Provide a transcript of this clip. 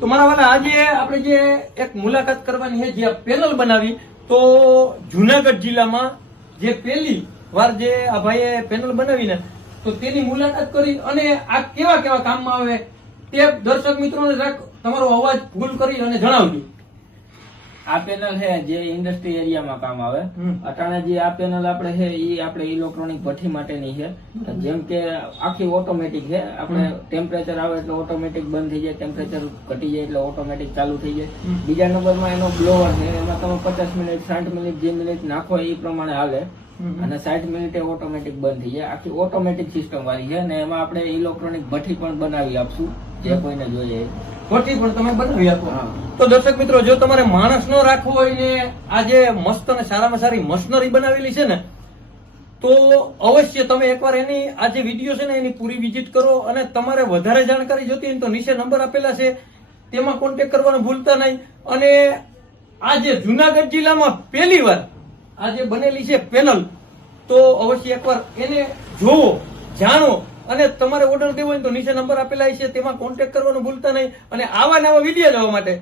તો મારા વાલા આજે આપણે જે એક મુલાકાત કરવાની છે, જે પેનલ બનાવી, તો જુનાગઢ જિલ્લામાં જે પહેલી વાર જે આ ભાઈએ પેનલ બનાવીને તો તેની મુલાકાત કરી અને આ કેવા કેવા કામમાં આવે તે દર્શક મિત્રોને તમારો અવાજ ફૂલ કરી અને જણાવજો. આ પેનલ છે જે ઇન્ડસ્ટ્રી એરિયામાં કામ આવે. અટાણે જે આ પેનલ આપણે છે એ આપણે ઇલેક્ટ્રોનિક ભઠ્ઠી માટેની છે. જેમ કે આખી ઓટોમેટિક છે. આપણે ટેમ્પરેચર આવે એટલે ઓટોમેટિક બંધ થઈ જાય, ટેમ્પરેચર ઘટી જાય એટલે ઓટોમેટિક ચાલુ થઈ જાય. બીજા નંબરમાં એનો બ્લોવર છે, એમાં તમે 50 મિનિટ 60 મિનિટ જે મિનિટ નાખો એ પ્રમાણે હાલે અને 60 મિનિટે ઓટોમેટિક બંધ થઈ જાય. આખી ઓટોમેટિક સિસ્ટમ વાળી છે અને એમાં આપણે ઇલેક્ટ્રોનિક ભઠ્ઠી પણ બનાવી આપશું જે કોઈને જોઈએ. ભઠ્ઠી પણ તમે બનાવી આપો. તો દર્શક મિત્રો, જો તમારે માણસ નો રાખવો હોય ને આ જે મસ્ત અને સારામાં સારી મશનરી બનાવેલી છે ને, તો અવશ્ય તમે એકવાર એની આ જે વિડીયો છે ને એની પૂરી વિઝિટ કરો. અને તમારે વધારે જાણકારી જોતી હોય તો નીચે નંબર આપેલા છે, તેમાં કોન્ટેક્ટ કરવાનું ભૂલતા નહીં. અને આ જે જુનાગઢ જિલ્લામાં પહેલી વાર આ જે બનેલી છે પેનલ, તો અવશ્ય એકવાર એને જોવો, જાણો અને તમારે ઓર્ડર દેવો હોય તો નીચે નંબર આપેલા છે, તેમાં કોન્ટેક્ટ કરવાનું ભૂલતા નહીં. અને આવા નવા વિડીયો જોવા માટે